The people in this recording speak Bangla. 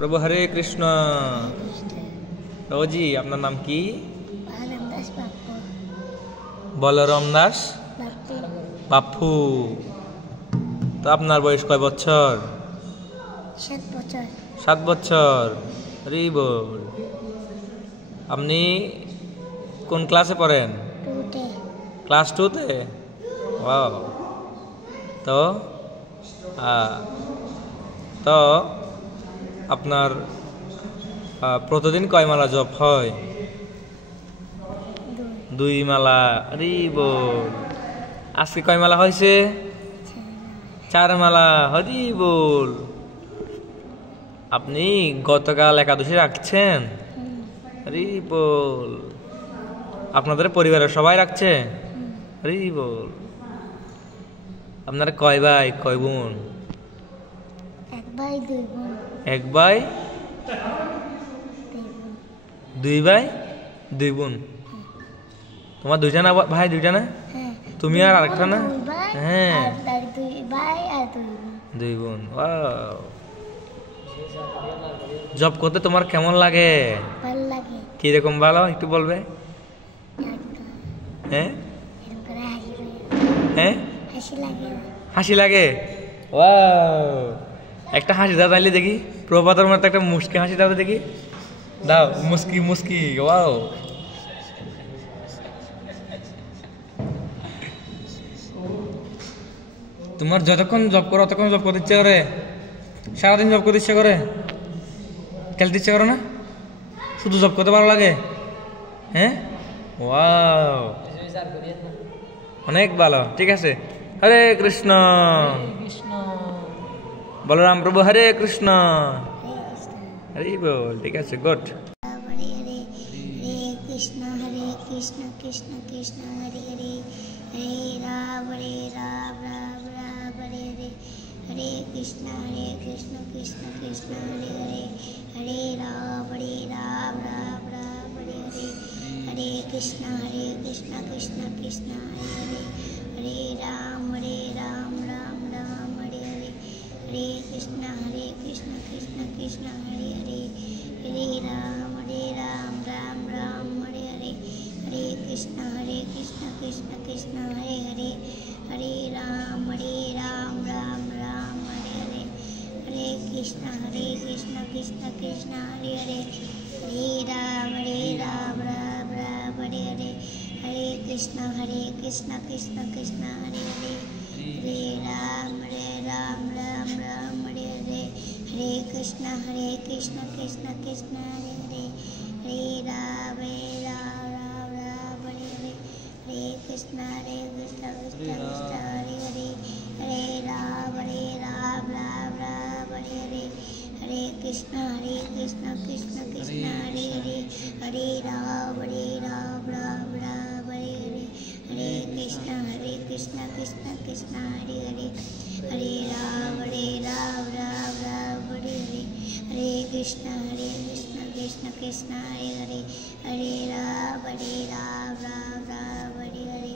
প্রভু হরে কৃষ্ণ। জি, আপনার নাম কি? বলরাম দাস বাপ্পু। তো আপনার বয়স কয় বছর? 7 বছর। 7 বছর। হরি বল। আপনি কোন ক্লাসে পড়েন? 2-তে। ক্লাস 2-তে? ওয়াও। তো তো আপনার প্রতিদিন কয় মালা জপ হয়? 2 মালা। হরি বল। আজকে কয় মালা হয়েছে? 4 মালা। হরি বল। আপনি গতকাল একাদশী রাখছেন? হরি বল। আপনাদের পরিবারের সবাই রাখছে? হরি বল। আপনারা কয় ভাই কয় বোন? 1 ভাই 2 বোন। 1 ভাই 2 ভাই 2 বোন। তোমার 2টা না ভাই? 2টা না? হ্যাঁ। তুমি আর আরেকটা না? হ্যাঁ, 2 ভাই আর 2 বোন। 2 বোন। ওয়াও। জব করতে তোমার কেমন লাগে? ভালো লাগে। কি রকম ভালো একটু বলবে? হ্যাঁ হ্যাঁ, হাসি লাগে। হাসি লাগে। ওয়াও, একটা হাসি দাও তাইলে দেখি। প্রভাতের মতো একটা মুস্কি হাসি দাও দেখি। দাও মুস্কি মুস্কি। ওয়াও। তোমার যতক্ষণ জব করো ততক্ষণ জব করতে ইচ্ছে করে? সারাদিন জব করতে ইচ্ছে করে? খেলতে ইচ্ছে করে না? শুধু জব করতে ভালো লাগে? হ্যাঁ, ওয়াও, অনেক ভালো। ঠিক আছে। হরে কৃষ্ণ। বলরাম প্রভু হরে কৃষ্ণ। হরি বল। ঠিক আছে, গুড। হরে কৃষ্ণ কৃষ্ণ কৃষ্ণ হরে হরে, হরে রাম রাম রাম হরে হরে, হরে কৃষ্ণ কৃষ্ণ কৃষ্ণ হরে হরে, হরে রাম রাম রাম হরে হরে, হরে কৃষ্ণ কৃষ্ণ কৃষ্ণ হরে হরে, হরে রাম রাম রাম হরে হরে, হরে কৃষ্ণ কৃষ্ণ কৃষ্ণ হরে হরে, হরে রাম রাম রাম হরে হরে, হরে কৃষ্ণ কৃষ্ণ কৃষ্ণ হরে হরে, হরে রাম রাম রাম হরে হরে, হরে কৃষ্ণ কৃষ্ণ কৃষ্ণ হরে হরে, হরে রাম রাম রাম হরে হরে, হরে কৃষ্ণ কৃষ্ণ কৃষ্ণ হরে হরে, হরে রাম রাম রাম হরে হরে, হরে কৃষ্ণ কৃষ্ণ কৃষ্ণ হরে হরে, হরে রাম রাম হরে হরে, হরে কৃষ্ণ কৃষ্ণ হরে হরে, হরে রাম রাম হরে হরে, হরে কৃষ্ণ কৃষ্ণ কৃষ্ণ হরে হরে, হরে রাম রাম হরে হরে, হরে কৃষ্ণ কৃষ্ণ কৃষ্ণ হরে হরে, হরে রাম রাম হরে হরে, হরে কৃষ্ণ কৃষ্ণ কৃষ্ণ হরে হরে, হরে রাম রাম হরে হরে।